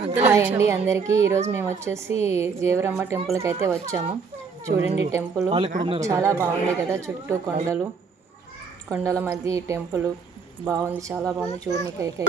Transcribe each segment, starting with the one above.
Hi అండి అందరికీ. ఈరోజు మేము వచ్చేసి దేవరమ్మ టెంపుల్కి అయితే వచ్చాము. చూడండి టెంపుల్ చాలా బాగుంది కదా, చుట్టూ కొండల మధ్య ఈ టెంపుల్ బాగుంది, చాలా బాగుంది చూడనికైతే.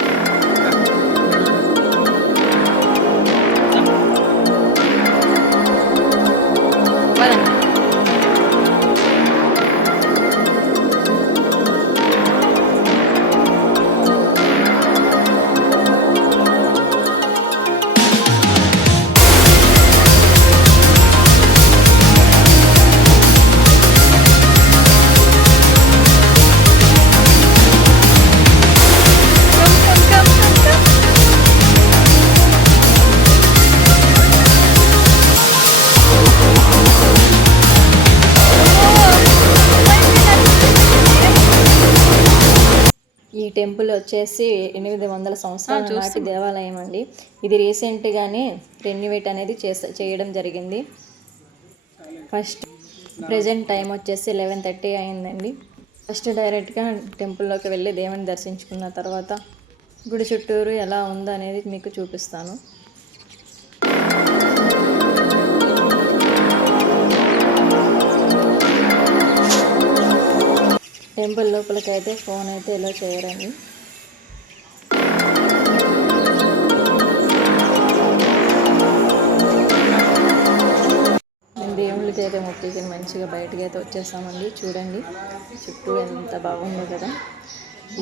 ఈ టెంపుల్ వచ్చేసి 800 సంవత్సరాల నాటి దేవాలయం అండి. ఇది రీసెంట్గానే రెన్యువేట్ అనేది చేయడం జరిగింది. ప్రజెంట్ టైం వచ్చేసి 11:30 అయిందండి. ఫస్ట్ డైరెక్ట్గా టెంపుల్లోకి వెళ్ళి దేవుని దర్శించుకున్న తర్వాత గుడి చుట్టూరు ఎలా ఉందో అనేది మీకు చూపిస్తాను. టెంపుల్ లోపలికి అయితే ఫోన్ అయితే ఎలా చేయరండి. మేము దేవుళ్ళకి అయితే మొక్కి మంచిగా బయటకి అయితే వచ్చేసామండి. చూడండి చుట్టూ ఎంత బాగుందో కదా.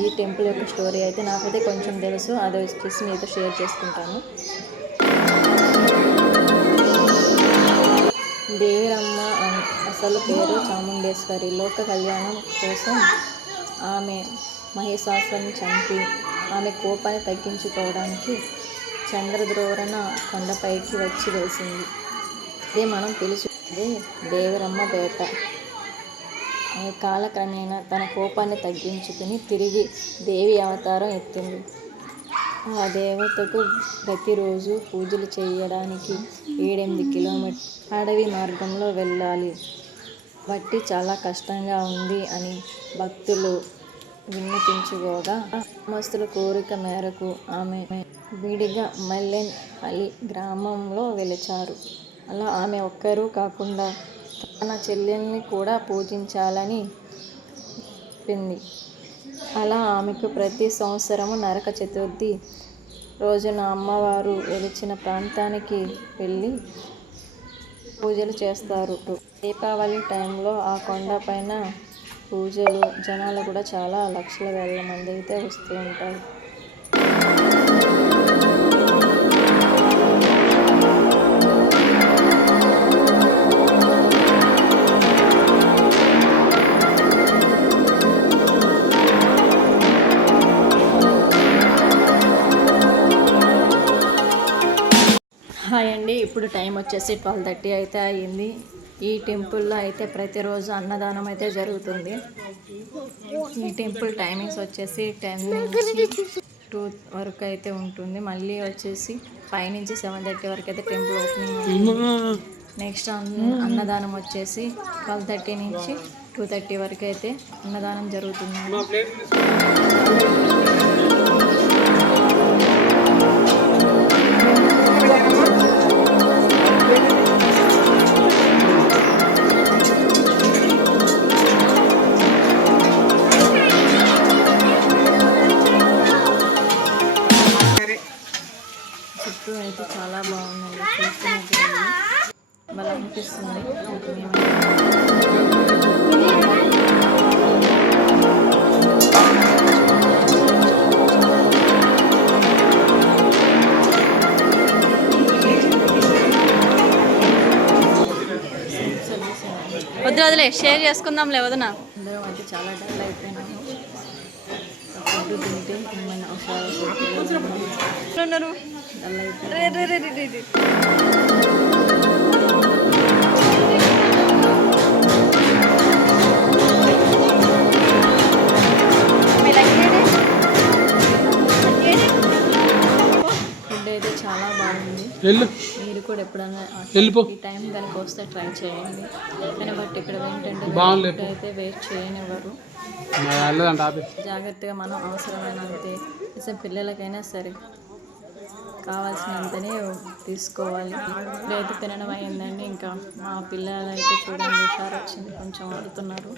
ఈ టెంపుల్ యొక్క స్టోరీ అయితే నాకైతే కొంచెం తెలుసు, అది వచ్చేసి మీతో షేర్ చేసుకుంటాను. దేవరమ్మ అసలు పేరు చాముండేశ్వరి. లోక కళ్యాణం కోసం ఆమె మహిషాసురుని చంపి ఆమె కోపాన్ని తగ్గించుకోవడానికి చంద్రద్రోరణ కొండపైకి వచ్చి వేసింది. ఇదే మనం పిలుచుకునేది దేవరమ్మ వేట. ఆమె కాలక్రమేణా తన కోపాన్ని తగ్గించుకుని తిరిగి దేవి అవతారం ఎత్తింది. ఆ దేవతకు ప్రతిరోజు పూజలు చేయడానికి 7-8 కిలోమీటర్ల అడవి మార్గంలో వెళ్ళాలి. బట్టి చాలా కష్టంగా ఉంది అని భక్తులు విన్నపించుకోగా గ్రామస్తుల కోరిక మేరకు ఆమె విడిగా మల్లెన్ అలి గ్రామంలో వెలిచారు. అలా ఆమె ఒక్కరూ కాకుండా తన చెల్లెల్ని కూడా పూజించాలని చెప్పింది. అలా ఆమెకు ప్రతి సంవత్సరము నరక చతుర్థి రోజున అమ్మవారు వెలిచిన ప్రాంతానికి వెళ్ళి పూజలు చేస్తారు. దీపావళి టైంలో ఆ కొండ పైన పూజలు, జనాలు కూడా చాలా లక్షల వేల మంది అయితే వస్తూ ఉంటారు. హాయ్ అండి, ఇప్పుడు టైం వచ్చేసి 12:30 అయితే అయ్యింది. ఈ టెంపుల్లో అయితే ప్రతిరోజు అన్నదానం అయితే జరుగుతుంది. ఈ టెంపుల్ టైమింగ్స్ వచ్చేసి 10 నుంచి 2 వరకు అయితే ఉంటుంది. మళ్ళీ వచ్చేసి 5 నుంచి 7:30 వరకు అయితే టెంపుల్ ఓపెనింగ్. నెక్స్ట్ అన్నదానం వచ్చేసి 12:30 నుంచి 2:30 వరకు అయితే అన్నదానం జరుగుతుంది. చుట్టూ అయితే చాలా బాగుందండి, చూస్తున్నట్టు బాగా అనిపిస్తుంది. వదిలే షేర్ చేసుకుందాం లేవదనా. అందరం అయితే చాలా డల్ అయిపోయినాము. ఫుడ్ తింటే ఏమైనా ఉన్నారు డల్ అయిపోయి ఫుడ్ అయితే చాలా బాగుంది. మీరు కూడా ఎప్పుడైనా ఈ టైం కనుక వస్తే ట్రై చేయండి. కానీ బట్ ఇక్కడ ఏంటంటే అయితే వెయిట్ చేయనివ్వరు. జాగ్రత్తగా మనం అవసరమైనంతే పిల్లలకైనా సరే కావాల్సినంతనే తీసుకోవాలి. లేదు తినడం అయిందండి. ఇంకా మా పిల్లలు అయితే చూడండి హుషారు వచ్చింది, కొంచెం ఆడుతున్నారు.